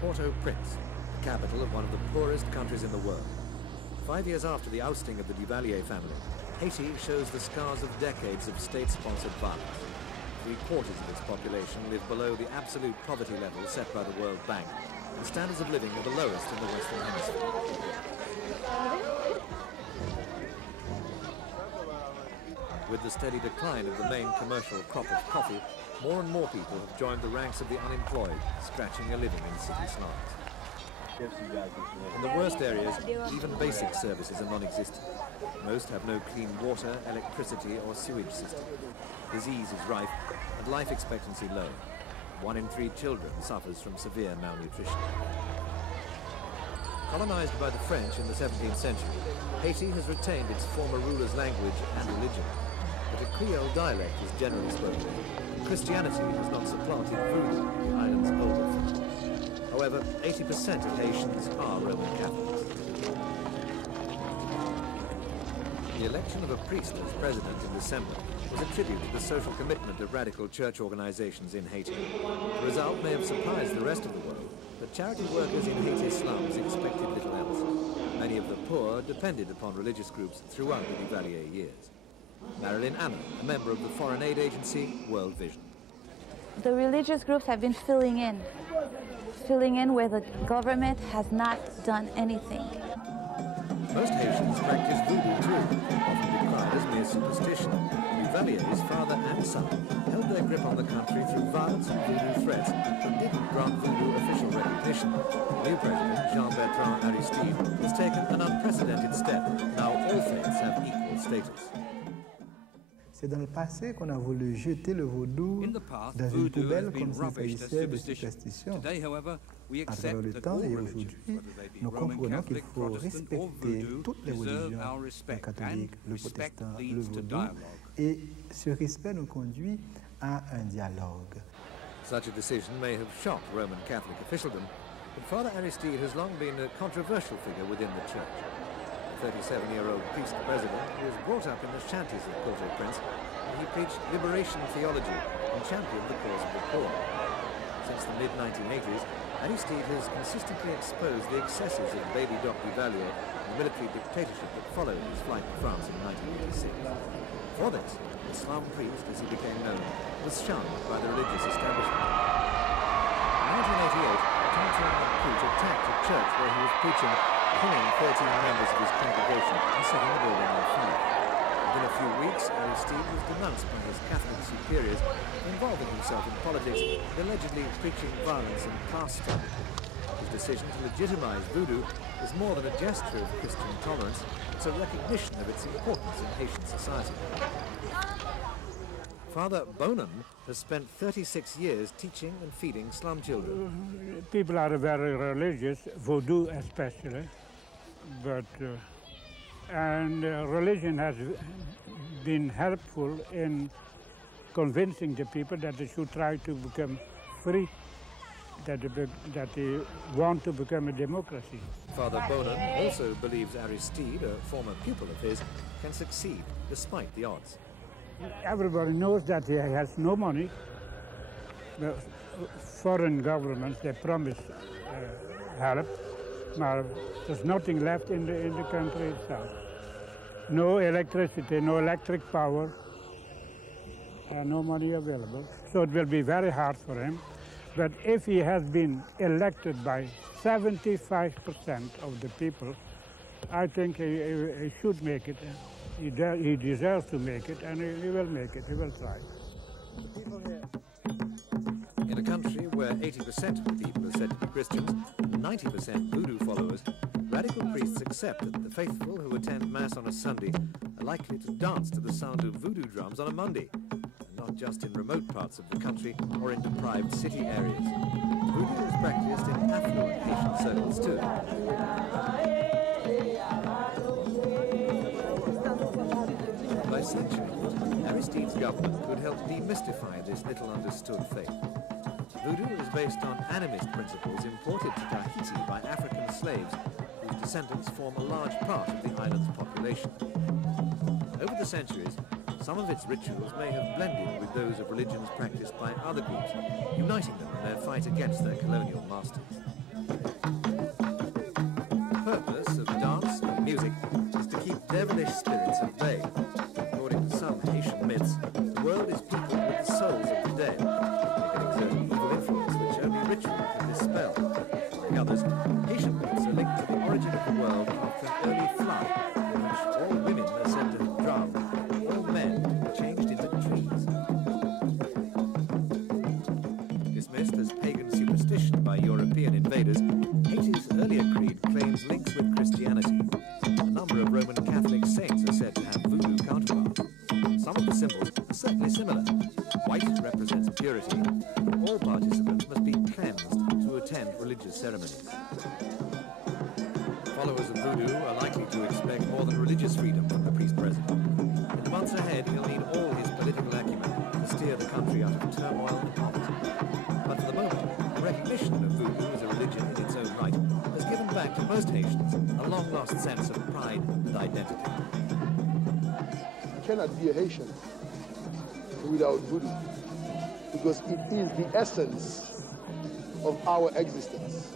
Port-au-Prince, the capital of one of the poorest countries in the world. 5 years after the ousting of the Duvalier family, Haiti shows the scars of decades of state-sponsored violence. 3/4 of its population live below the absolute poverty level set by the World Bank, and standards of living are the lowest in the Western Hemisphere. With the steady decline of the main commercial crop of coffee, more and more people have joined the ranks of the unemployed, scratching a living in city slums. In the worst areas, even basic services are non-existent. Most have no clean water, electricity or sewage system. Disease is rife and life expectancy low. 1 in 3 children suffers from severe malnutrition. Colonized by the French in the 17th century, Haiti has retained its former rulers' language and religion, but a Creole dialect is generally spoken. Christianity has not supplanted Voodoo, the island's older form. However, 80% of Haitians are Roman Catholics. The election of a priest as president in December was a tribute to the social commitment of radical church organizations in Haiti. The result may have surprised the rest of the world, but charity workers in Haiti's slums expected little else. Many of the poor depended upon religious groups throughout the Duvalier years. Marilyn Allen, a member of the foreign aid agency World Vision. The religious groups have been filling in where the government has not done anything. Most Haitians practice voodoo too, often decried as mere superstition. Duvalier's father and son held their grip on the country through violence and voodoo threats, but didn't grant voodoo official recognition. The new president, Jean-Bertrand Aristide, has taken an unprecedented step. Now all faiths have equal status. C'est dans le passé qu'on a voulu jeter le vaudou dans une poubelle comme s'il s'agissait de superstition. À travers le temps et aujourd'hui, nous comprenons qu'il faut respecter toutes les religions, le catholique, le protestant, le vaudou, et ce respect nous conduit à un dialogue. Such a decision may have shocked Roman Catholic officialdom, but Father Aristide has long been a controversial figure within the church. 37-year-old priest president who was brought up in the shanties of Port-au-Prince, and he preached liberation theology and championed the cause of the poor. Since the mid-1980s, Aristide has consistently exposed the excesses of baby Doc Duvalier and the military dictatorship that followed his flight to France in 1986. For this, the slum priest, as he became known, was shunned by the religious establishment. In 1988, Tonton Macoute attacked a church where he was preaching, killing 13 members of his congregation and setting the building on fire. Within a few weeks, Aristide was denounced by his Catholic superiors for involving himself in politics, allegedly preaching violence and class struggle. His decision to legitimize voodoo is more than a gesture of Christian tolerance, it's a recognition of its importance in Haitian society. Father Bonham has spent 36 years teaching and feeding slum children. People are very religious, voodoo especially, but religion has been helpful in convincing the people that they should try to become free, that they want to become a democracy. Father Bonham also believes Aristide, a former pupil of his, can succeed despite the odds. Everybody knows that he has no money. The foreign governments, they promise help, but there's nothing left in the country itself. No electricity, no electric power, and no money available. So it will be very hard for him. But if he has been elected by 75% of the people, I think he should make it. He deserves to make it, and he will make it. He will try. In a country where 80% of the people are said to be Christians and 90% voodoo followers, radical priests accept that the faithful who attend Mass on a Sunday are likely to dance to the sound of voodoo drums on a Monday, and not just in remote parts of the country or in deprived city areas. Voodoo is practiced in affluent Haitian circles too. By centuries, Aristide's government could help demystify this little understood faith. Voodoo is based on animist principles imported to Tahiti by African slaves, whose descendants form a large part of the island's population. Over the centuries, some of its rituals may have blended with those of religions practiced by other groups, uniting them in their fight against their colonial masters. The purpose of dance and music is to keep devilish spirits at bay. According to some Haitian myths, the world is peopled with the souls of the dead. They can exert an evil influence which only ritual can dispel. Like others, Haitian myths are linked to the origin of the world after an early flood, in which all women are said to have drowned, all men changed into trees. Dismissed as pagan superstition by European invaders, Haiti's earlier creed claims links with Christianity. A number of Roman Catholic saints are said to have voodoo counterparts. Some of the symbols are certainly similar. White represents purity, but all participants must be cleansed to attend religious ceremonies. Followers of voodoo are likely to expect more than religious freedom from the priest-president. In the months ahead, he'll need all his political acumen to steer the country out of turmoil and poverty. But for the moment, the recognition of voodoo as a religion in its own right has given back to most Haitians a long-lost sense of pride and identity. You cannot be a Haitian without voodoo, because it is the essence of our existence.